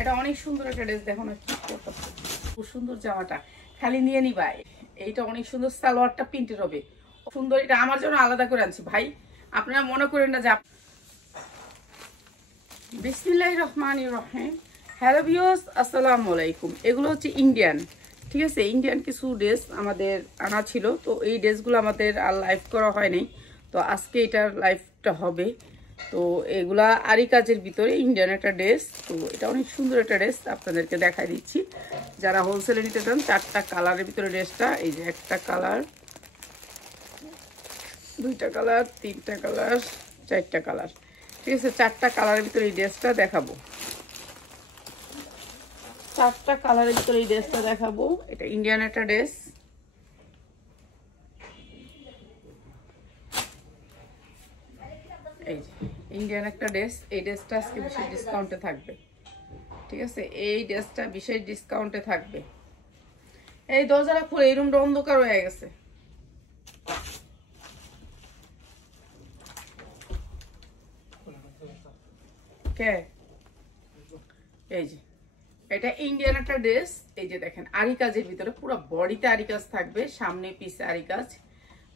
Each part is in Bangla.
এটা অনেক সুন্দর একটা ড্রেস, দেখো না কি খুব সুন্দর জামাটা, খালি নিয়ে নিবা। এইটা অনেক সুন্দর, সালোয়ারটা প্রিন্টের হবে সুন্দর। এটা আমার জন্য আলাদা করে আনছি ভাই, আপনারা মনে করেন না যে। বিসমিল্লাহির রহমানির রহিম। হ্যালো ভিউয়ার্স, আসসালামু আলাইকুম। এগুলো হচ্ছে ইন্ডিয়ান, ঠিক আছে, ইন্ডিয়ান কিছু ড্রেস আমাদের আনা ছিল। তো এই ড্রেসগুলো আমাদের আর লাইভ করা হয়নি, তো আজকে এটার লাইভটা হবে। তো এগুলা আরি কাজের ভিতরে ইন্ডিয়ান একটা ড্রেস। তো এটা অনেক সুন্দর একটা ড্রেস, আপনাদেরকে দেখাই দিচ্ছি। যারা হোলসেলে নিতে চান, 4টা কালারের ভিতরে ড্রেসটা। এই যে একটা কালার, 2টা কালার, 3টা কালার, 4টা কালার, ঠিক আছে। 4টা কালারের ভিতরে এই ড্রেসটা দেখাবো। 4টা কালারের ভিতরে এই ড্রেসটা দেখাবো। এটা ইন্ডিয়ান একটা ড্রেস। এই যে ইন্ডিয়ান একটা ড্রেস। এই ড্রেসটা আজকে বিশেষ ডিসকাউন্টে থাকবে, ঠিক আছে। এই ড্রেসটা বিশেষ ডিসকাউন্টে থাকবে। এই দরজাটা খুলে, এই রুমটা অন্ধকার হয়ে গেছে। কে? এই যে এটা ইন্ডিয়ান একটা ড্রেস। এই যে দেখেন আরি কাজের ভিতরে, পুরো বডিতে আরি কাজ থাকবে, সামনে পিছে আরি কাজ।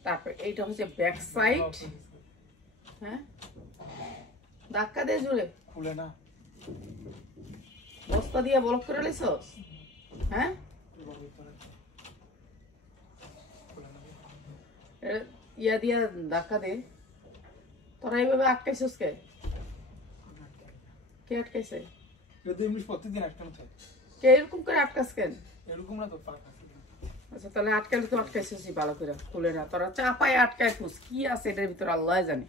তারপর এইটা হচ্ছে ব্যাক সাইড। হ্যাঁ, ধাক্কা দিয়ে জুড়ে খুলে না, বস্তা দিয়ে ব্লক করে লিছস। হ্যাঁ, ইয়া দিয়া ধাক্কা দে। তোরা এইভাবে আটকাইছস কে? কে আটকাইছে? যদি এমনি প্রতিদিন আটকানো থাকে। কে এরকম করে আটকাস কেন? এরকম না তো পাক আছে। আচ্ছা তাহলে আটকালে তো আটকাইছসই ভালো করে, খুলে না। তোরা চাপায় আটকায় খুঁজ, কি আছে এটার ভিতর আল্লাহ জানে।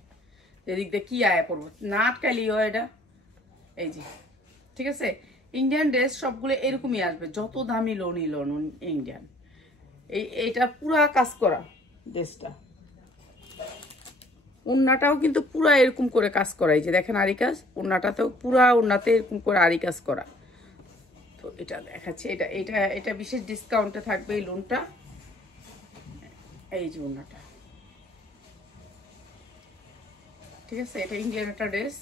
এদিক দিয়ে কি আয়া পড়বো, না আটকাইলি হয় এটা। এই যে, ঠিক আছে। ইন্ডিয়ান ড্রেস সবগুলো এরকমই আসবে, যত দামি লোনই লোন ইন্ডিয়ান। এইটা পুরা কাজ করা ড্রেসটা। ওড়নাটাও কিন্তু পুরা এরকম করে কাজ করা। এই যে দেখেন আরি কাজ, ওড়নাটাতেও পুরা, ওড়নাতে এরকম করে আরি কাজ করা। তো এটা দেখাচ্ছি, এটা এটা এটা বিশেষ ডিসকাউন্টে থাকবে এই লোনটা। এই যে ওড়নাটা, ঠিক আছে। এটা ইন্ডিয়ান একটা ড্রেস।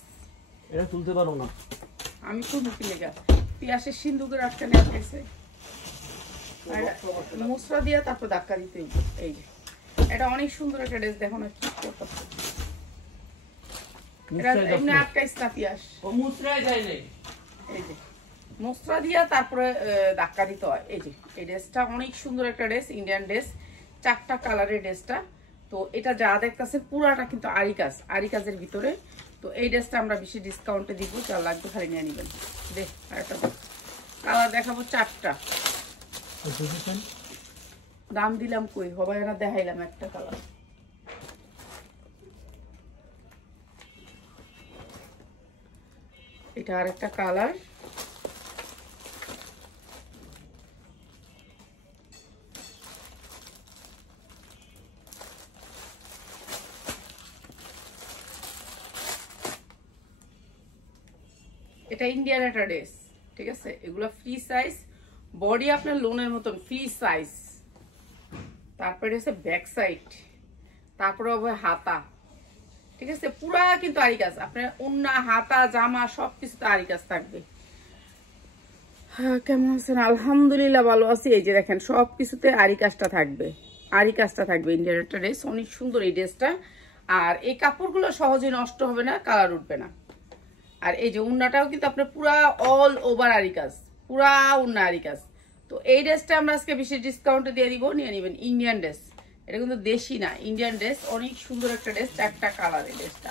এটা তুলতে পারো না, আমি খুলবো কি লেগা? পিয়াসের সিন্ধুকের আটকানে আটকাইছে, মশলা দিয়া তারপর ধাক্কা দিতে। এই যে এটা অনেক সুন্দর একটা ড্রেস, দেখো না কি করতেছে। এটা এমনি আটকাইছ না পিয়াস, ও মুছরাই যায় না। এই যে মশলা দিয়া তারপরে ধাক্কা দিতে হয়। এই যে এই ড্রেসটা অনেক সুন্দর একটা ড্রেস, ইন্ডিয়ান ড্রেস। 4টা কালারের ড্রেসটা। তো এটা যা দেখতেছে পুরাটা কিন্তু আরি কাজ, আরি কাজের ভিতরে। তো এই ড্রেসটা আমরা বেশি ডিসকাউন্টে দিব, যা লাগবে খালি নিয়ে নেবেন। দেখ আরেকটা কালার দেখাবো, 4টা। দাম দিলাম কই, হবাই না, দেখাইলাম একটা কালার। এটা আরেকটা কালার। এটা ইন্ডিয়ান একটা ড্রেস, ঠিক আছে। এগুলো ফ্রি সাইজ, বডি আপনার লোনের মতন ফ্রি সাইজ। তারপরে হচ্ছে ব্যাক সাইড, তারপরে হবে হাতা, ঠিক আছে। পুরা কিন্তু আরি কাজ, আপনার ওন্না, হাতা, জামা সবকিছুতে আরি কাজ থাকবে। হ্যাঁ, কেমন আছেন? আলহামদুলিল্লাহ ভালো আছি। এই যে দেখেন সবকিছুতে আরি কাজটা থাকবে, আরি কাজটা থাকবে। ইন্ডিয়ান একটা ড্রেস, অনেক সুন্দর এই ড্রেসটা। আর এই কাপড়গুলো সহজে নষ্ট হবে না, কালার উঠবে না। আর এই যে উন্নাটাও কিন্তু আপনার পুরা অল ওভার আরি কাজ, পুরা উন্না আরি কাজ। তো এই ড্রেসটা আমরা আজকে বিশেষ ডিসকাউন্টে দিয়ে দিব, নিয়ে নেবেন। ইন্ডিয়ান ড্রেস, এটা কিন্তু দেশি না, ইন্ডিয়ান ড্রেস। অনেক সুন্দর একটা ড্রেস, 4টা কালারের ড্রেসটা।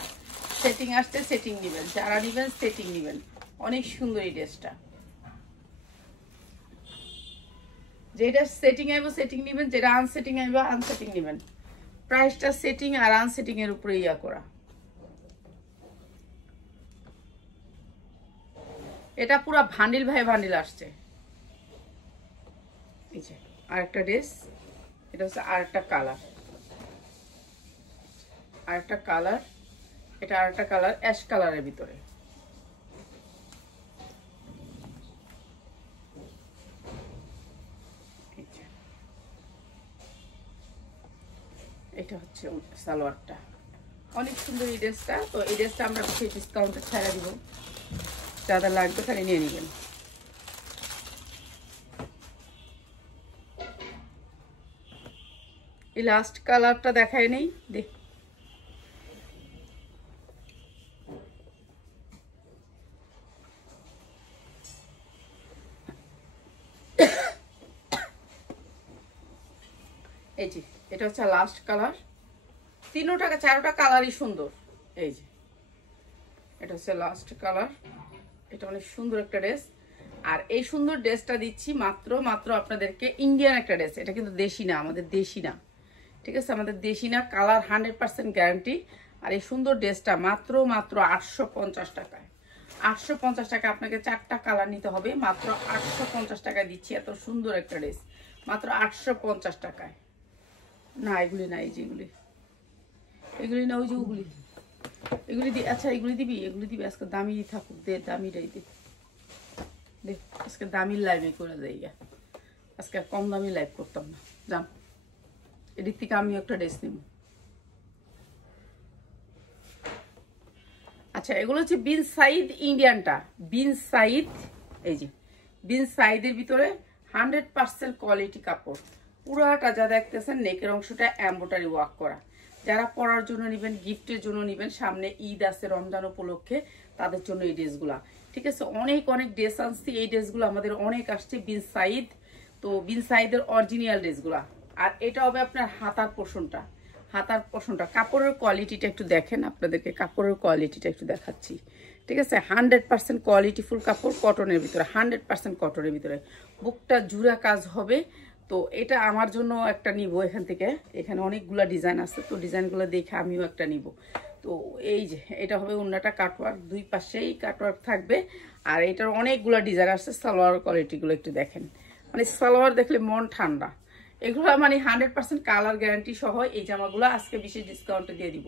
সেটিং আসতে সেটিং নেবেন, যারা নেবেন সেটিং নেবেন। অনেক সুন্দর এই ড্রেসটা। যেটা সেটিং আইব সেটিং নেবেন, যেটা আনসেটিং আইব আনসেটিং নেবেন। প্রাইসটা সেটিং আর আনসেটিং এর উপরে ইয়া করা। এটা পুরো ভান্ডিল ভাই ভান্ডিল আসছে। এই যে আরেকটা ড্রেস, এটা হচ্ছে আরেকটা কালার, আরেকটা কালার। এটা আরেকটা কালার, অ্যাশ কালারের ভিতরে। এটা হচ্ছে সালোয়ারটা, অনেক সুন্দর এই ড্রেসটা। তো এই ড্রেসটা আমরা সেই ডিসকাউন্টে ছাড়া দিব, যাদের লাগবে খালি নিয়ে নেবেন। এই লাস্ট কালারটা দেখায় নেই দেখ, এই যে এটা হচ্ছে লাস্ট কালার। তিনোটা চারোটা কালারই সুন্দর। এই যে এটা হচ্ছে লাস্ট কালার, এটা অনেক সুন্দর একটা ড্রেস। আর এই সুন্দর ড্রেসটা দিচ্ছি মাত্র আপনাদেরকে ইন্ডিয়ান একটা ড্রেস, এটা কিন্তু দেশি না, আমাদের দেশি না, ঠিক আছে, আমাদের দেশি না, কালার 100% গ্যারান্টি। আর এই সুন্দর ড্রেসটা মাত্র 850 টাকায়, 850 টাকা। আপনাকে 4টা কালার নিতে হবে, মাত্র 850 টাকায় দিচ্ছি এত সুন্দর একটা ড্রেস, মাত্র 850 টাকায়। না এগুলি না, এই যে এগুলি না, ওই যে ওগুলি, এগুলি দি। আচ্ছা এগুলি দিবি, এগুলি দিবি, আজকে দামি থাকুক, দে দামিটাই দে, দেখ আজকে দামির লাইভে করে দেয়, আজকে আর কম দামি লাইভ করতাম না, জান। এদিক থেকে আমি একটা ড্রেস নিব। আচ্ছা এগুলো হচ্ছে বিন সাইদ ইন্ডিয়ানটা, বিন সাইদ। এই যে বিন সাইদের ভিতরে 100% কোয়ালিটি কাপড়, পুরাটা যা দেখতেছেন নেকের অংশটা এমব্রয়ডারি ওয়ার্ক করা। যারা পরার জন্য নেবেন, গিফটের জন্য নেবেন, সামনে ঈদ আছে, রমজান উপলক্ষে তাদের জন্য এই ড্রেসগুলা, ঠিক আছে। অনেক ড্রেস আনছি, এই ড্রেসগুলো আমাদের অনেক আসছে বিন সাইদ। তো বিন সাইদের অরিজিনাল ড্রেসগুলা। আর এটা হবে আপনার হাতার পোর্শনটা, হাতার পোর্শনটা। কাপড়ের কোয়ালিটিটা একটু দেখেন, আপনাদেরকে কাপড়ের কোয়ালিটিটা একটু দেখাচ্ছি, ঠিক আছে। 100% কোয়ালিটিফুল কাপড়, কটনের ভিতরে, 100% কটনের ভিতরে, বুকটা জুড়া কাজ হবে। তো এটা আমার জন্য একটা নিব এখান থেকে, এখানে অনেকগুলা ডিজাইন আছে, তো ডিজাইনগুলো দেখে আমিও একটা নিব। তো এই যে এটা হবে ওন্নাটা কাটওয়ার্ক, দুই পাশেই কাটওয়ার্ক থাকবে। আর এটার অনেকগুলা ডিজাইন আছে। সালোয়ার কোয়ালিটিগুলো একটু দেখেন, মানে সালোয়ার দেখলে মন ঠান্ডা। এগুলো মানে 100% কালার গ্যারান্টি সহ এই জামাগুলো আজকে বিশেষ ডিসকাউন্টে দিয়ে দিব,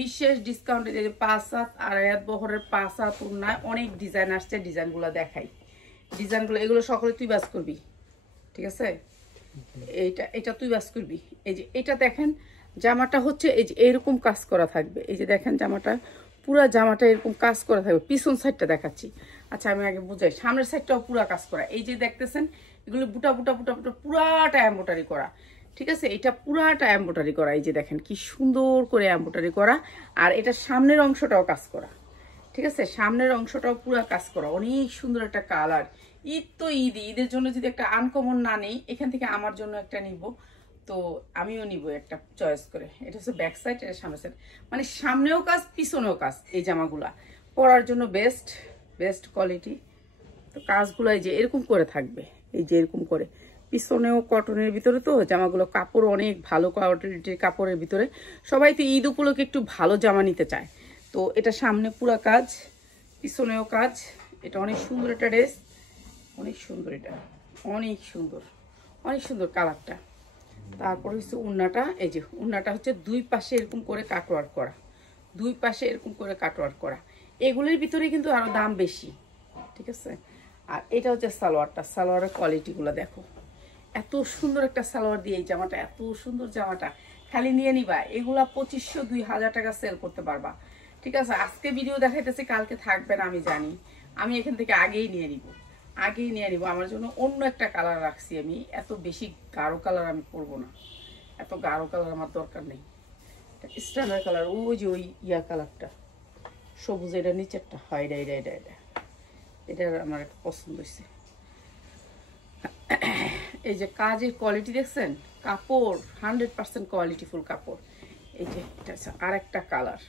বিশেষ ডিসকাউন্টে দিয়ে দিব। 5 হাত আড়াই হাত বহরের 5 হাত উন্নয় অনেক ডিজাইন আসছে, ডিজাইনগুলো দেখাই। ডিজাইনগুলো এগুলো সকলে তুই বাস করবি, ঠিক আছে। এটা তুই বাস করবি। এই যে এটা দেখেন, জামাটা হচ্ছে এই যে এরকম কাজ করা থাকবে। এই যে দেখেন জামাটা, পুরা জামাটা এরকম কাজ করা থাকবে। পিছন সাইডটা দেখাচ্ছি, আচ্ছা আমি আগে বুঝাই। সামনের সাইডটাও পুরা কাজ করা, এই যে দেখতেছেন এগুলো বুটা বুটা বুটা বুটা পুরাটা এমব্রয়ডারি করা, ঠিক আছে। এটা পুরাটা এমব্রয়ডারি করা, এই যে দেখেন কি সুন্দর করে এমব্রয়ডারি করা। আর এটা সামনের অংশটাও কাজ করা, ঠিক আছে, সামনের অংশটাও পুরা কাজ করা। অনেক সুন্দর একটা কালার। ঈদ তো ঈদের জন্য যদি একটা আনকমন না নেই, এখান থেকে আমার জন্য একটা নিব, তো আমিও নিব একটা চয়েস করে। এটা হচ্ছে ব্যাক সাইড, এটা সামনের সাইড, মানে সামনেও কাজ পিছনেও কাজ। এই জামাগুলা পরার জন্য বেস্ট কোয়ালিটি। তো কাজগুলো এই যে এরকম করে থাকবে, এই যে এরকম করে, পিছনেও কটনের ভিতরে। তো জামাগুলো কাপড় অনেক ভালো কোয়ালিটির কাপড়ের ভিতরে। সবাই তো ঈদ উপলক্ষে একটু ভালো জামা নিতে চায়। তো এটা সামনে পুরা কাজ, পিছনেও কাজ। এটা অনেক সুন্দর একটা ড্রেস, অনেক সুন্দর, এটা অনেক সুন্দর কালারটা। তারপর হচ্ছে উন্নাটা, এই যে উন্নাটা হচ্ছে দুই পাশে এরকম করে কাটওয়ার্ক করা, দুই পাশে এরকম করে কাটওয়ার্ক করা। এগুলির ভিতরে কিন্তু আরো দাম বেশি, ঠিক আছে। আর এটা হচ্ছে সালোয়ারটা, সালোয়ারের কোয়ালিটিগুলো দেখো, এত সুন্দর একটা সালোয়ার দিয়ে এই জামাটা, এত সুন্দর জামাটা খালি নিয়ে নিবা। এগুলা 2500-2000 টাকা সেল করতে পারবা, ঠিক আছে। আজকে ভিডিও দেখাইতেছি, কালকে থাকবে না আমি জানি, আমি এখান থেকে আগেই নিয়ে নিব। আমার জন্য অন্য একটা কালার রাখছি আমি, এত বেশি গাঢ় কালার আমি পরবো না, এত গাঢ় কালার আমার দরকার নেই। স্ট্যান্ডার্ড কালার, ওই যে ওই কালারটা সবুজ, এটা নিচেরটা হয়, এটা আমার একটা পছন্দ হয়েছে। এই যে কাজের কোয়ালিটি দেখছেন, কাপড় 100% কোয়ালিটিফুল কাপড়। এই যে এটা আরেকটা কালার,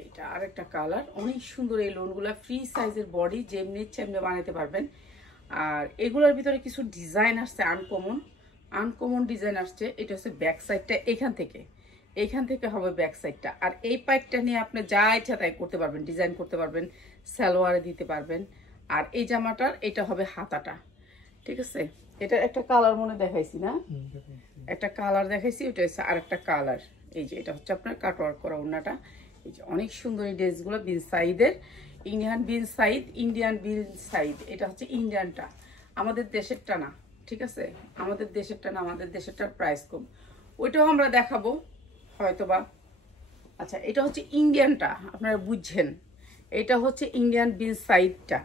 এইটা আরেকটা কালার, অনেক সুন্দর। এই লোনগুলা ফ্রি সাইজের বডি, যেমনি ইচ্ছে এমনি বানাতে পারবেন। আর এগুলোর ভিতরে কিছু ডিজাইন আসছে, আনকমন ডিজাইন আসছে। এটা হচ্ছে ব্যাক সাইডটা, এইখান থেকে হবে ব্যাক সাইডটা। আর এই পাইপটা নিয়ে আপনি যা ইচ্ছা তাই করতে পারবেন, ডিজাইন করতে পারবেন, সালোয়ারে দিতে পারবেন। আর এই জামাটার এটা হবে হাতাটা, ঠিক আছে। এটা একটা কালার মনে দেখাইছি না, একটা কালার দেখাইছি, ওটা হচ্ছে আরেকটা কালার। এই যে এটা হচ্ছে আপনার কাটওয়ার্ক করা ওড়নাটা। এই যে অনেক সুন্দর এই ড্রেসগুলো, বিন সাইদের, ইন্ডিয়ান বিন সাইদ। এটা হচ্ছে ইন্ডিয়ানটা, আমাদের দেশেরটা না, ঠিক আছে, আমাদের দেশেরটার প্রাইস কম, ওইটাও আমরা দেখাবো হয়তোবা। আচ্ছা এটা হচ্ছে ইন্ডিয়ানটা, আপনারা বুঝছেন, এটা হচ্ছে ইন্ডিয়ান বিন সাইডটা।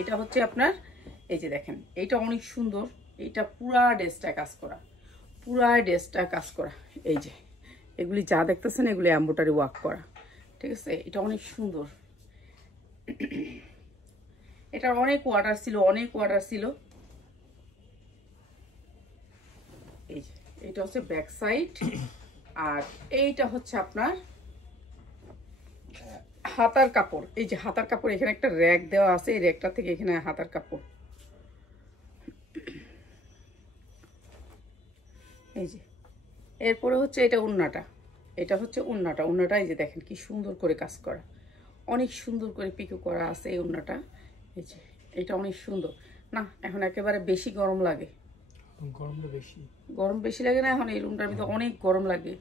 এটা হচ্ছে আপনার, এই যে দেখেন, এটা অনেক সুন্দর, এটা পুরা ড্রেসটা কাজ করা, পুরা ড্রেসটা কাজ করা। এই যে এগুলি যা দেখতেছেন এগুলি এমব্রয়ডারি ওয়ার্ক করা, ঠিক আছে। এটা অনেক সুন্দর, এটার অনেক অর্ডার ছিল। এই যে এটা হচ্ছে ব্যাক সাইড, আর এইটা হচ্ছে আপনার হাতার কাপড়। এই যে হাতার কাপড়, এখানে একটা র্যাক দেওয়া আছে, এই র্যাকটা থেকে এখানে হাতার কাপড়। এই যে এরপরে হচ্ছে এটা ওড়নাটা, ওড়নাটা এই যে দেখেন কি সুন্দর করে কাজ করা, অনেক সুন্দর করে পিকো করা আছে এই ওড়নাটা। এই যে এটা অনেক সুন্দর না, এখন একেবারে বেশি গরম লাগে, গরম বেশি লাগে না এখন এই রুমটার ভিতরে অনেক গরম লাগে।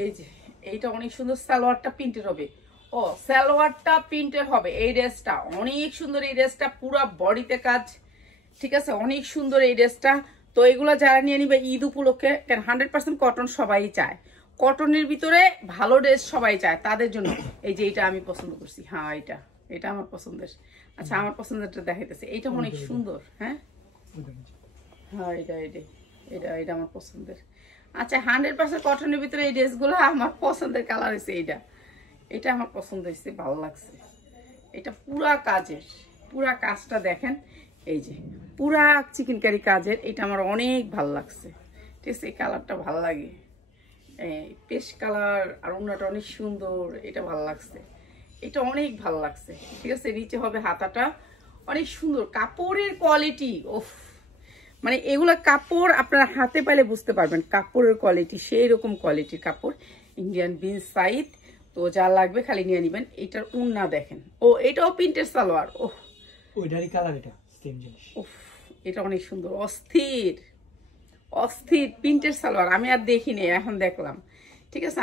এই যে এইটা অনেক সুন্দর, সালোয়ারটা প্রিন্টের হবে। ও সালোয়ারটা প্রিন্টের হবে। এই ড্রেসটা অনেক সুন্দর, এই ড্রেসটা পুরো বডিতে কাজ, ঠিক আছে, অনেক সুন্দর এই ড্রেসটা। তো এগুলো যারা নিয়ে নিবে ঈদ উপলক্ষে, কেন 100% কটন সবাই চায়, কটনের ভিতরে ভালো ড্রেস সবাই চায়, তাদের জন্য এই যে এটা আমি পছন্দ করছি। হ্যাঁ এটা আমার পছন্দের। আচ্ছা আমার পছন্দেরটা দেখাইতেছে, এইটা অনেক সুন্দর। হ্যাঁ এটা আমার পছন্দের। আচ্ছা 100% কটনের ভিতরে এই ড্রেসগুলো আমার পছন্দের কালার হয়েছে এটা আমার পছন্দ হয়েছে, ভালো লাগছে। এটা পুরা কাজটা দেখেন, এই যে পুরা চিকেনকারি কাজের, এটা আমার অনেক ভালো লাগছে, ঠিক আছে। এই কালারটা ভালো লাগে, পেস্ট কালার, আর ওড়নাটা অনেক সুন্দর, এটা ভালো লাগছে, এটা অনেক ভালো লাগছে, ঠিক আছে। নিচে হবে হাতাটা, অনেক সুন্দর কাপড়ের কোয়ালিটি। ওফ, মানে এগুলা কাপড় আপনারা হাতে পাইলে বুঝতে পারবেন কাপড়ের কোয়ালিটি, সেই রকম কোয়ালিটির কাপড়, ইন্ডিয়ান বিন সাইড। তো যা লাগবে খালি নিয়ে নিবেন। এটার ওড়না দেখেন, ও এটাও প্রিন্টের সালোয়ার। ওহ ওইটারই কালার, এটা সেম জিনিস। উফ, এটা অনেক সুন্দর, অস্থির প্রিন্টের সালোয়ার। আমি আর দেখিনি, এখন দেখলাম, ঠিক আছে।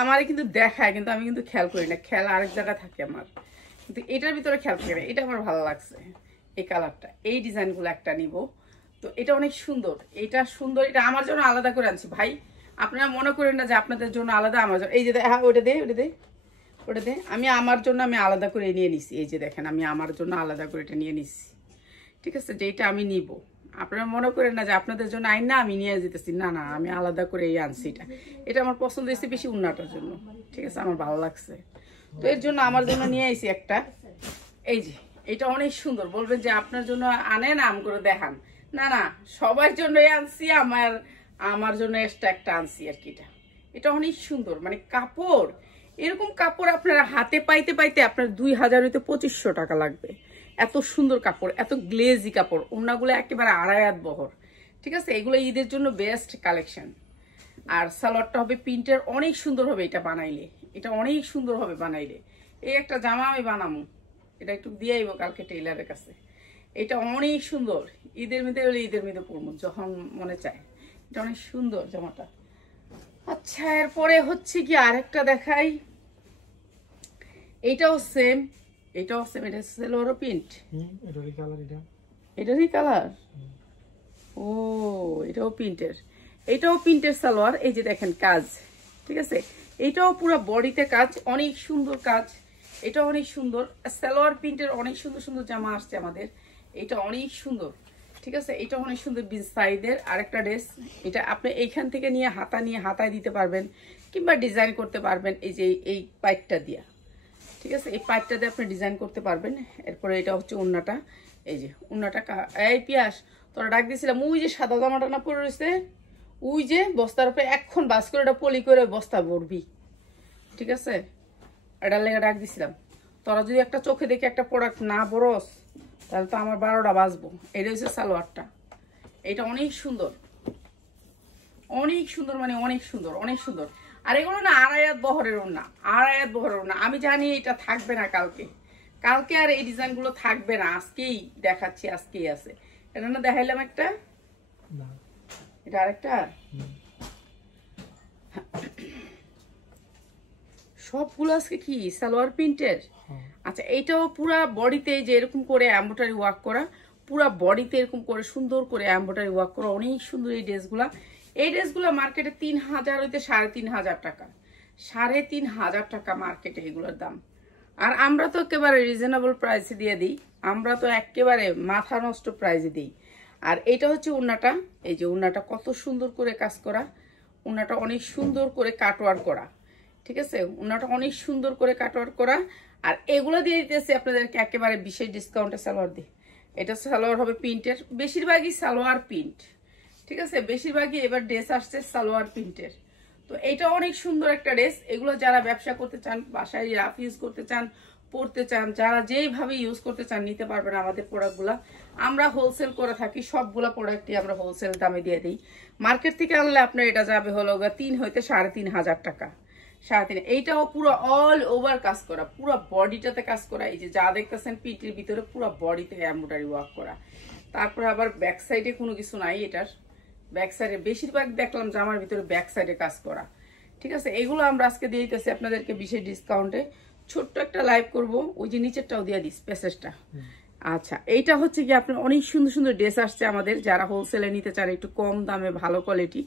আমারে কিন্তু দেখায়, কিন্তু আমি কিন্তু খেয়াল করি না, খেয়াল আরেক জায়গায় থাকে আমার, কিন্তু এটার ভিতরে খেয়াল থাকে না। এটা আমার ভালো লাগছে, এই কালারটা, এই ডিজাইনগুলো একটা নিব। তো এটা অনেক সুন্দর, এটা আমার জন্য আলাদা করে আনছি ভাই, আপনারা মনে করেন না যে আপনাদের জন্য আলাদা, আমার জন্য। এই যে হ্যাঁ ওটা দে আমি আমার জন্য আলাদা করে নিয়ে নিছি। এই যে দেখেন আমি আমার জন্য আলাদা করে এটা নিয়ে নিছি, ঠিক আছে। যেটা আমি নিব, আপনারা মনে করেন না যে আপনাদের জন্য আইন না আমি নিয়ে যেতেছি, না আমি আলাদা করে এই আনছি। এটা আমার পছন্দ হয়েছে বেশি ওড়নাটার জন্য, ঠিক আছে, আমার ভালো লাগছে। তো এর জন্য আমার জন্য নিয়ে আইছি একটা। এই যে এটা অনেক সুন্দর, বলবেন যে আপনার জন্য আনেন আম করে দেখান, না সবার জন্যই আনছি, আমার জন্য এক্সট্রা একটা আনছি আর কি। এটা অনেক সুন্দর, মানে কাপড়, এরকম কাপড় আপনারা হাতে পাইতে আপনার 2000 হইতে 2500 টাকা লাগবে। এত সুন্দর কাপড়, এত গ্লেজি কাপড়, ওড়নাগুলো একেবারে আড়াই হাত বহর, ঠিক আছে। এগুলো ঈদের জন্য বেস্ট কালেকশন। আর সালোয়ারটা হবে প্রিন্টের, অনেক সুন্দর হবে এটা বানাইলে, এটা অনেক সুন্দর হবে বানাইলে। এই একটা জামা আমি বানাবো, এটা একটু দিয়ে আইব কালকে টেইলারের কাছে। এটা অনেক সুন্দর, ঈদের মধ্যে পরবো যখন মনে চায়। এটা অনেক সুন্দর জামাটা। আচ্ছা এরপরে হচ্ছে কি আরেকটা দেখাই, এটাও সেম, এটা সেলোয়ারও প্রিন্ট, এটারই কালার। ও এটাও প্রিন্টের সালোয়ার। এই যে দেখেন কাজ, ঠিক আছে। এটাও পুরো বডিতে কাজ, অনেক সুন্দর কাজ, এটা অনেক সুন্দর। সালোয়ার প্রিন্টের অনেক সুন্দর সুন্দর জামা আসছে আমাদের, এটা অনেক সুন্দর, ঠিক আছে। এটা অনেক সুন্দর বিন সাইডের আরেকটা ড্রেস। এটা আপনি এইখান থেকে নিয়ে হাতায় দিতে পারবেন, কিংবা ডিজাইন করতে পারবেন। এই যে এই পাইপটা দিয়া, ঠিক আছে, এই পাইপটা দিয়ে আপনি ডিজাইন করতে পারবেন। এরপরে এটা হচ্ছে ওড়নাটা, এই যে ওড়নাটা। এই পিয়াস তোরা ডাক দিয়েছিলাম, ওই যে সাদা জামাটা না পরে রয়েছে, ওই যে বস্তার উপরে এখন বাস করে এটা পলি করে বস্তা ভরবি, ঠিক আছে। এটার লেগে ডাক দিছিলাম, তোরা যদি একটা চোখে দেখে একটা প্রোডাক্ট না বরস তাহলে তো আমার 12টা বাজবো। এটা হচ্ছে সালোয়ারটা, এটা অনেক সুন্দর, মানে অনেক সুন্দর। আর এগুলো না আড়াই হাত বহরের ওড়না, আমি জানি এটা থাকবে না কালকে আর এই ডিজাইনগুলো থাকবে না, আজকেই দেখাচ্ছি, আজকেই আছে। এটা না দেখাইলাম একটা, এটা আরেকটা, সবগুলো আজকে কি সালোয়ার প্রিন্টের। আচ্ছা এইটাও পুরা বডিতে যে এরকম করে এমব্রয়ডারি ওয়ার্ক করা, পুরা বডিতে এরকম করে সুন্দর করে এমব্রয়ডারি ওয়ার্ক করা, অনেক সুন্দর এই ড্রেসগুলা মার্কেটে 3000 হইতে 3500 টাকা, 3500 টাকা মার্কেটে এগুলোর দাম। আর আমরা তো একেবারে রিজনেবল প্রাইসে দিয়ে দিই, আমরা তো একেবারে মাথা নষ্ট প্রাইসে দিই। আর এটা হচ্ছে ওড়নাটা, এই যে ওড়নাটা কত সুন্দর করে কাজ করা, ওড়নাটা অনেক সুন্দর করে কাটওয়ার করা, ঠিক আছে, ওড়নাটা অনেক সুন্দর করে কাটওয়ার করা। আর এগুলো দিয়ে দিতেছি আপনাদেরকে একেবারে বিশেষ ডিসকাউন্টে সালোয়ার দিয়ে। এটা সালোয়ার হবে প্রিন্টের, বেশিরভাগই সালোয়ার প্রিন্ট, ঠিক আছে, বেশিরভাগই এবার ড্রেস আসছে সালোয়ার প্রিন্টের। তো এটা অনেক সুন্দর একটা ড্রেস। এগুলো যারা ব্যবসা করতে চান, বাসায় রাফ ইউজ করতে চান, পড়তে চান, যারা যেইভাবে ইউজ করতে চান নিতে পারবেন আমাদের প্রোডাক্টগুলো। আমরা হোলসেল করে থাকি, সবগুলো প্রোডাক্টই আমরা হোলসেল দামে দিয়ে দিই। মার্কেট থেকে আনলে আপনার এটা যাবে হলো 3 হইতে 3,500 টাকা, 3.5। এইটাও পুরো অল ওভার কাজ করা, পুরো বডিটাতে কাজ করা। এই যে যা দেখতেছেন পিটির ভিতরে পুরো বডিতে এমব্রয়ডারি ওয়ার্ক করা। তারপরে আবার ব্যাক সাইডে কোনো কিছু নাই, এটার ব্যাক সাইডে বেশিরভাগ দেখলাম জামার ভিতরে ব্যাক সাইডে কাজ করা, ঠিক আছে। এগুলো আমরা আজকে দিয়ে দিতেছি আপনাদেরকে বিশেষ ডিসকাউন্টে। ছোট্ট একটা লাইভ করব, ওই যে নিচেরটাও দিয়ে দিস প্যাসেজটা। আচ্ছা, এইটা হচ্ছে কি আপনার অনেক সুন্দর সুন্দর ড্রেস আসছে আমাদের, যারা হোলসেলে নিতে চান একটু কম দামে ভালো কোয়ালিটি।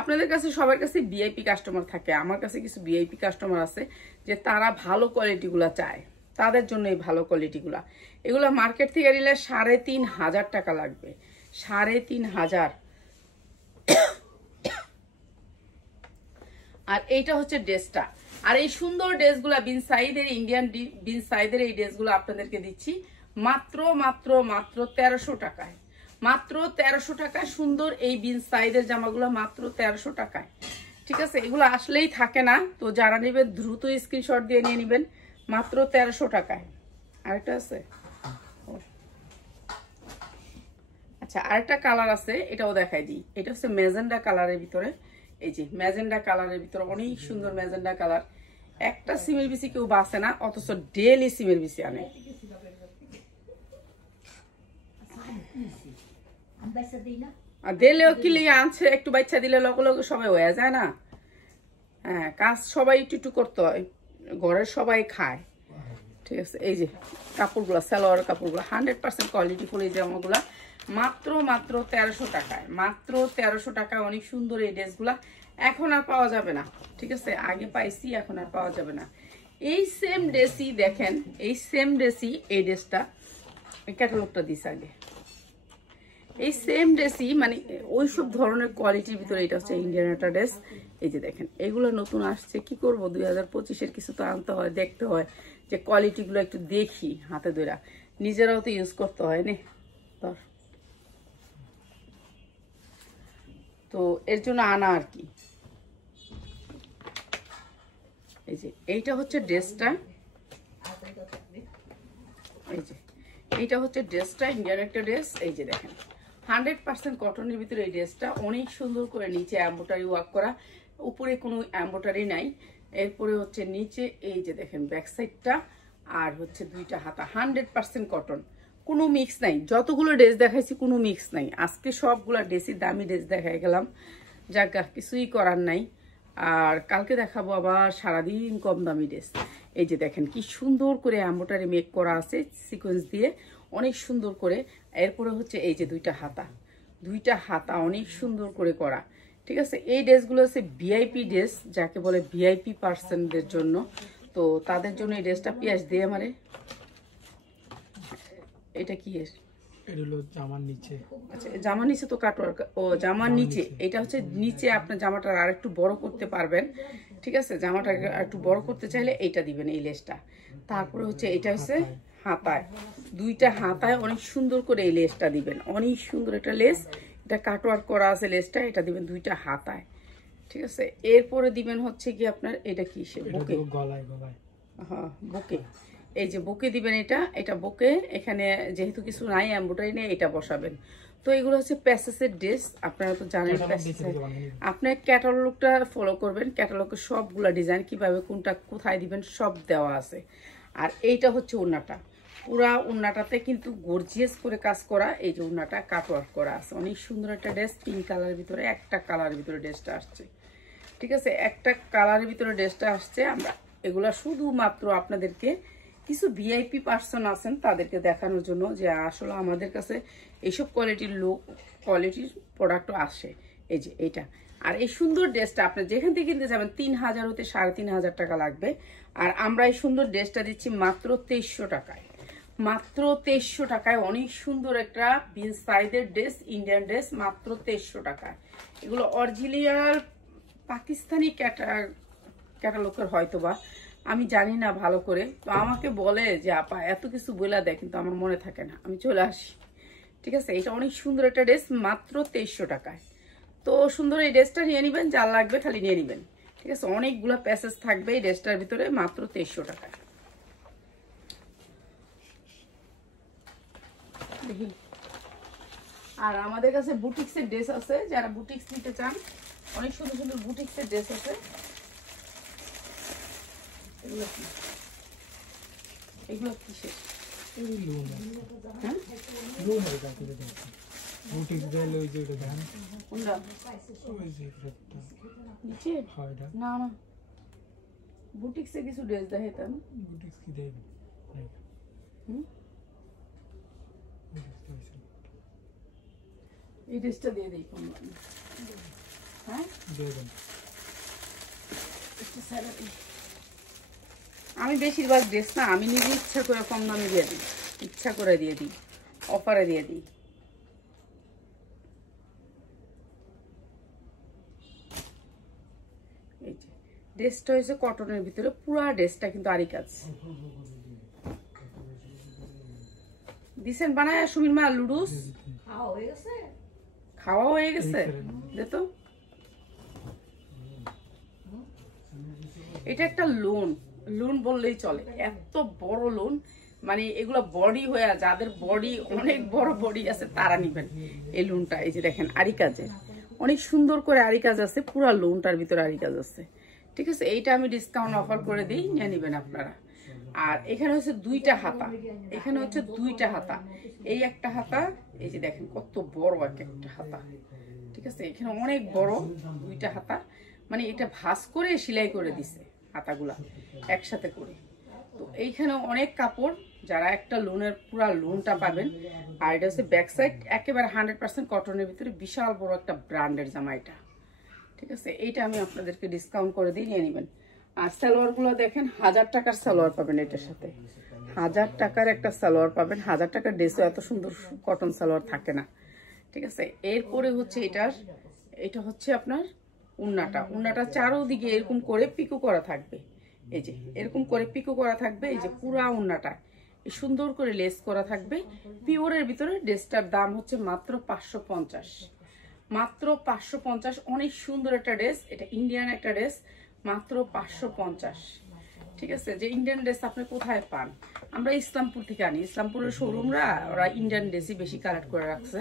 আপনাদের কাছে সবার কাছে ভিআইপি কাস্টমার থাকে, আমার কাছে কিছু ভিআইপি কাস্টমার আছে যে তারা ভালো কোয়ালিটিগুলো চায়, তাদের জন্য এই ভালো কোয়ালিটিগুলা। এগুলো মার্কেট থেকে নিলে 3,500 টাকা লাগবে, 3,500। আর এইটা হচ্ছে ড্রেসটা। আর এই সুন্দর ড্রেসগুলা বিন সাইদের, ইন্ডিয়ান বিন সাইদের এই ড্রেসগুলো আপনাদেরকে দিচ্ছি মাত্র মাত্র মাত্র 1300 টাকায়, মাত্র 1300 টাকায়। সুন্দর এই বিন সাইদের জামাগুলো মাত্র 1300 টাকায়, ঠিক আছে। এগুলো আসলেই থাকে না, তো যারা নেবেন দ্রুত স্ক্রিনশট দিয়ে নিয়ে নেবেন মাত্র 1300 টাকায়। আরেকটা আছে, আচ্ছা আরেকটা কালার আছে, এটাও দেখাই দিই। এটা হচ্ছে ম্যাজেন্ডা কালারের ভিতরে, এই যে ম্যাজেন্ডা কালারের ভিতরে অনেক সুন্দর ম্যাজেন্ডা কালার। একটা সিমের বিসি কেউ বাসে না, অথচ ডেলি সিমের বিসি আনে। আর দিলেও কি লিগে আনছে, একটু বাচ্চা দিলে লগে লগে সবাই হয়ে যায় না। হ্যাঁ, কাজ সবাই একটু একটু করতে হয়, ঘরের সবাই খায়, ঠিক আছে। এই যে কাপড়গুলো, সালোয়ার কাপড়গুলো 100% কোয়ালিটি ফুল। এই জামাগুলা মাত্র মাত্র 1300 টাকায়, মাত্র 1300 টাকায়। অনেক সুন্দর এই ড্রেসগুলা, এখন আর পাওয়া যাবে না, ঠিক আছে। আগে পাইছি, এখন আর পাওয়া যাবে না। এই সেম ড্রেসই দেখেন, এই সেম ড্রেসই, এই ড্রেসটা ক্যাটালগটা দিস আগে। এই সেম ড্রেসই মানে ওইসব ধরনের কোয়ালিটির ভিতরে এটা হচ্ছে ইন্ডিয়ান একটা ড্রেস। এই যে দেখেন, এগুলো নতুন আসছে, কি করব 2025-এর কিছু তো আনতে হয়, দেখতে হয় যে কোয়ালিটিগুলো একটু দেখি হাতে ধরা, নিজেরাও তো ইউজ করতে হয় না। তো এর জন্য আনা আর কি। এই যে এইটা হচ্ছে ড্রেসটা, এই যে এইটা হচ্ছে ড্রেসটা, ইন্ডিয়ান একটা ড্রেস। এই যে দেখেন 100% কটনের ভিতরে এই ড্রেসটা অনেক সুন্দর করে নিচে এমব্রয়ডারি ওয়ার্ক করা, উপরে কোনো এমব্রয়ডারি নাই। এরপরে হচ্ছে নিচে এই যে দেখেন ব্যাক সাইডটা, আর হচ্ছে দুইটা হাতা, 100% কটন, কোনো মিক্স নাই। যতগুলো ড্রেস দেখাইছি কোনো মিক্স নাই। আজকে সবগুলো ড্রেসই দামি ড্রেস দেখাই গেলাম, যাক কিছুই করার নাই। আর কালকে দেখাবো আবার সারাদিন কম দামি ড্রেস। এই যে দেখেন কি সুন্দর করে এমব্রয়ডারি মেক করা আছে সিকোয়েন্স দিয়ে, অনেক সুন্দর করে। এরপরে হচ্ছে এই যে দুইটা হাতা অনেক সুন্দর করে করা, ঠিক আছে। এই ড্রেসগুলো হচ্ছে ভিআইপি ড্রেস, যাকে বলে ভিআইপি পার্সনদের জন্য। তো তাদের জন্য এই ড্রেসটা পিয়াস দিয়ে মারে। এটা কি এর? এটা হলো জামার নিচে। আচ্ছা, জামার নিচে তো কাটওয়ার, ও জামার নিচে। এটা হচ্ছে নিচে আপনার জামাটা আর একটু বড় করতে পারবেন, ঠিক আছে। জামাটা একটু বড় করতে চাইলে এইটা দিবেন, এই লেসটা। তারপরে হচ্ছে এটা হচ্ছে হাতায়, দুইটা হাতায় অনেক সুন্দর করে এই লেসটা দিবেন, অনেক সুন্দর একটা লেস। এটা কাটওয়ার করা আছে লেসটা, এটা দিবেন দুইটা হাতায়, ঠিক আছে। এরপরে দিবেন হচ্ছে কি আপনার এটা কি বুকে, গলায় গলায়, হ্যাঁ বুকে। এই যে বুকে দিবেন, এটা বুকে। এখানে যেহেতু কিছু নাই, এমব্রয়ডারি নেই, এটা বসাবেন। তো এগুলো হচ্ছে প্যাসেসের ড্রেস, আপনারা তো জানেন। আপনার ক্যাটালগটা ফলো করবেন, ক্যাটালগে সবগুলা ডিজাইন কিভাবে কোনটা কোথায় দিবেন সব দেওয়া আছে। আর এইটা হচ্ছে ওড়নাটা, পুরা ওড়নাটাতে কিন্তু গর্জিয়াস করে কাজ করা। এই যে ওড়নাটা কাটওয়ার্ক করা আছে, অনেক সুন্দর একটা ড্রেস। পিঙ্ক কালারের ভিতরে, একটা কালারের ভিতরে ড্রেসটা আসছে, ঠিক আছে। একটা কালারের ভিতরে ড্রেসটা আসছে। আমরা এগুলা শুধুমাত্র আপনাদেরকে কিছু ভিআইপি পার্সন আছেন তাদেরকে দেখানোর জন্য যে আসলে আমাদের কাছে এইসব কোয়ালিটির কোয়ালিটির প্রোডাক্টও আসে। এই যে এইটা, আর এই সুন্দর ড্রেসটা আপনি যেখান থেকে কিনতে যাবেন 3000 হতে 3500 টাকা লাগবে। আর আমরা এই সুন্দর ড্রেসটা দিচ্ছি মাত্র 2300 টাকায়, মাত্র 2300 টাকায় অনেক সুন্দর একটা বিন সাইজের ড্রেস, ইন্ডিয়ান ড্রেস, মাত্র 2300 টাকায়। এগুলো অরিজিনাল পাকিস্তানি ক্যাটালগের হয়তো বা, আমি জানি না ভালো করে। তো আমাকে বলে যে আপা এত কিছু বলে দেয়, কিন্তু আমার মনে থাকে না, আমি চলে আসি। ঠিক আছে, এটা অনেক সুন্দর একটা ড্রেস, মাত্র 2300 টাকায়। তো সুন্দর এই ড্রেসটা নিয়ে নেবেন, যা লাগবে খালি নিয়ে নেবেন। ঠিক আছে, অনেকগুলো প্যাসেজ থাকবে এই ড্রেসটার ভিতরে, মাত্র 2300 টাকায়। দেখি, আর আমাদের কাছে বুটিক্সের ড্রেস আছে, যারা বুটিক্স নিতে চান অনেক সুন্দর সুন্দর বুটিক্সের ড্রেস আছে। এগুলো কি, এগুলো কিসের? হ্যাঁ, না না, বুটিক্সে কিছু ড্রেস দেখাইতাম। এই ড্রেসটা দিয়ে দিই কম দামে। হ্যাঁ, আমি বেশিরভাগ ড্রেস না আমি নিজে ইচ্ছা করে কম দামে দিয়ে দিই, ইচ্ছা করে দিয়ে দিই, অফারে দিয়ে দিই। এই যে ড্রেসটা হয়েছে কটনের ভিতরে, পুরা ড্রেসটা কিন্তু আরি কাজ। দিছেন বানায় সুমির মা লুডুস? খাওয়া হয়ে গেছে, দেখো এটা একটা লোন বললেই চলে, এত বড় লোন। মানে এগুলো বডি হয়ে, যাদের বডি অনেক বড় বডি আছে তারা নিবেন এই লোনটা। এই যে দেখেন আরি কাজের, অনেক সুন্দর করে আরি কাজ আছে, পুরো লোনটার ভিতরে আরি কাজ আছে। ঠিক আছে, এইটা আমি ডিসকাউন্ট অফার করে দিই, নিয়ে নিবেন আপনারা। আর এখানে হচ্ছে দুইটা হাতা, এখানে হচ্ছে দুইটা হাতা, এই একটা হাতা, এই যে দেখেন কত বড় একটা হাতা। ঠিক আছে, এখানে অনেক বড় দুইটা হাতা, মানে এটা ভাঁজ করে সেলাই করে দিছে হাতাগুলা একসাথে করে। তো এইখানে অনেক কাপড়, যারা একটা লোনের পুরা লোনটা পাবেন। আর এটা হচ্ছে ব্যাক সাইড, একেবারে 100% কটনের ভিতরে, বিশাল বড় একটা ব্র্যান্ডের জামা এটা। ঠিক আছে, এইটা আমি আপনাদেরকে ডিসকাউন্ট করে দিয়ে নিয়ে নেবেন। আর সালোয়ারগুলো দেখেন 1000 টাকার সালোয়ার পাবেন এটার সাথে, 1000 টাকার একটা সালোয়ার পাবেন। 1000 টাকার ড্রেসও এত সুন্দর কটন সালোয়ার থাকে না। ঠিক আছে, এরপরে হচ্ছে এটা হচ্ছে আপনার উন্নাটা চারোদিকে এরকম করে পিকো করা থাকবে। এই যে এরকম করে পিকো করা থাকবে, এই যে পুরা উন্নাটা সুন্দর করে লেস করা থাকবে পিওরের ভিতরে। ড্রেসটার দাম হচ্ছে মাত্র 550, মাত্র 550। অনেক সুন্দর একটা ড্রেস, এটা ইন্ডিয়ান একটা ড্রেস, মাত্র 550। ঠিক আছে, যে ইন্ডিয়ান ড্রেস আপনি কোথায় পান? আমরা ইসলামপুর থেকে আনি, ইসলামপুরের শোরুমরা ওরা ইন্ডিয়ান ড্রেসই বেশি কালেক্ট করে রাখছে,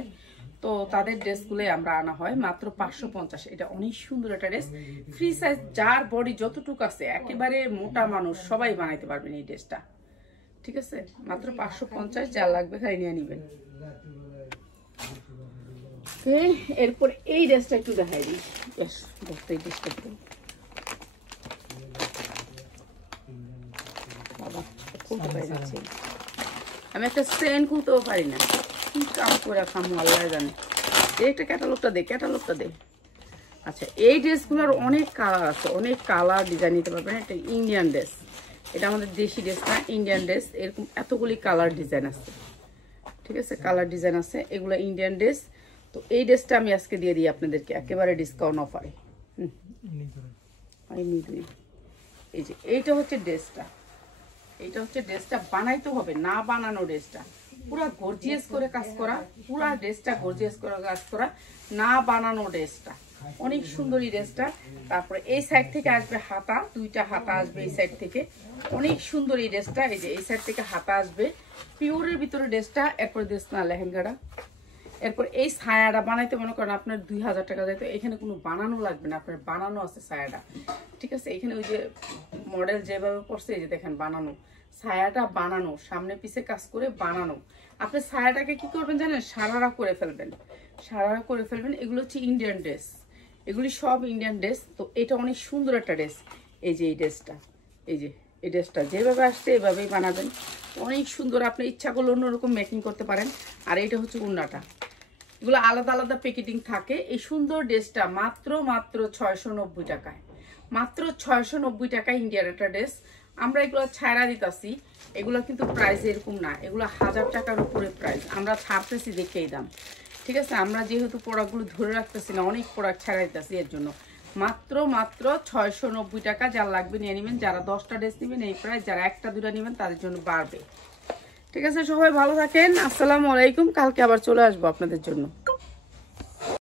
তো তাদের ড্রেসগুলোই আমরা আনা হয়। মাত্র 550, এটা অনেক সুন্দর একটা ড্রেস, ফ্রি সাইজ, যার বডি যতটুকু আছে, একেবারে মোটা মানুষ সবাই বানাইতে পারবেন এই ড্রেসটা। ঠিক আছে, মাত্র 550, যা লাগবে খাই নিয়ে নিবেন। এরপর এই ড্রেসটা একটু দেখাই দিই, এই ড্রেসটা একটু আমি একটা স্ট্যান্ড খুলতেও পারি না, কি কাম করে খামু আল্লাহ জানে। একটা ক্যাটালগটা দে। আচ্ছা, এই ড্রেসগুলোর অনেক কালার আছে, অনেক কালার ডিজাইন নিতে পারবেন। এটা ইন্ডিয়ান ড্রেস, এটা আমাদের দেশি ড্রেস না, ইন্ডিয়ান ড্রেস। এরকম এতগুলি কালার ডিজাইন আছে। ঠিক আছে, কালার ডিজাইন আছে, এগুলো ইন্ডিয়ান ড্রেস। তো এই ড্রেসটা আমি আজকে দিয়ে দিই আপনাদেরকে একেবারে ডিসকাউন্ট অফারে। এই যে এইটা হচ্ছে ড্রেসটা, এইটা হচ্ছে ড্রেসটা বানাইতে হবে, না বানানো ড্রেসটা পুরা গর্জিয়াস করে কাজ করা, পুরা ড্রেসটা গর্জিয়াস করে কাজ করা, না বানানো ড্রেসটা অনেক সুন্দর এই ড্রেসটা। তারপরে এই সাইড থেকে আসবে হাতা, দুইটা হাতা আসবে এই সাইড থেকে, অনেক সুন্দর এই ড্রেসটা। এই যে এই সাইড থেকে হাতা আসবে পিওরের ভিতরে ড্রেসটা। এরপর ড্রেস না লেহেঙ্গাটা, এরপর এই ছায়াটা বানাইতে মনে করেন আপনার 2000 টাকা যায়, তো এখানে কোনো বানানো লাগবে না, আপনার বানানো আছে ছায়াটা। ঠিক আছে, এখানে ওই যে মডেল যেভাবে পড়ছে, এই যে দেখেন বানানো, ছায়াটা বানানো, সামনে পিছে কাজ করে বানানো। আপনি ছায়াটাকে কি করবেন জানেন, সারারা করে ফেলবেন। এগুলো হচ্ছে ইন্ডিয়ান ড্রেস, এগুলি সব ইন্ডিয়ান ড্রেস। তো এটা অনেক সুন্দর একটা ড্রেস। এই যে এই ড্রেসটা, এই যে এই ড্রেসটা যেভাবে আসছে এভাবেই বানাবেন, অনেক সুন্দর। আপনি ইচ্ছা করলে অন্যরকম মেকিং করতে পারেন। আর এটা হচ্ছে উন্নাটা, এগুলো আলাদা আলাদা প্যাকেটিং থাকে। এই সুন্দর ড্রেসটা মাত্র 690 টাকায়, মাত্র 690 টাকায় ইন্ডিয়ান একটা ড্রেস, আমরা এগুলো ছাড়া দিতেছি, এগুলো কিন্তু প্রাইস এরকম না, এগুলো 1000 টাকার উপরে প্রাইস, আমরা ছাড়তেছি দেখেই দাম। ঠিক আছে, আমরা যেহেতু প্রোডাক্টগুলো ধরে রাখতেছি না, অনেক প্রোডাক্ট ছাড়া দিতেছি, এর জন্য মাত্র 690 টাকা। যার লাগবে নিয়ে নেবেন, যারা 10টা ড্রেস নেবেন এই প্রাইস, যারা 1টা 2টা নেবেন তাদের জন্য বাড়বে। ঠিক আছে, সবাই ভালো থাকেন, আসসালামু আলাইকুম। কালকে আবার চলে আসবো আপনাদের জন্য।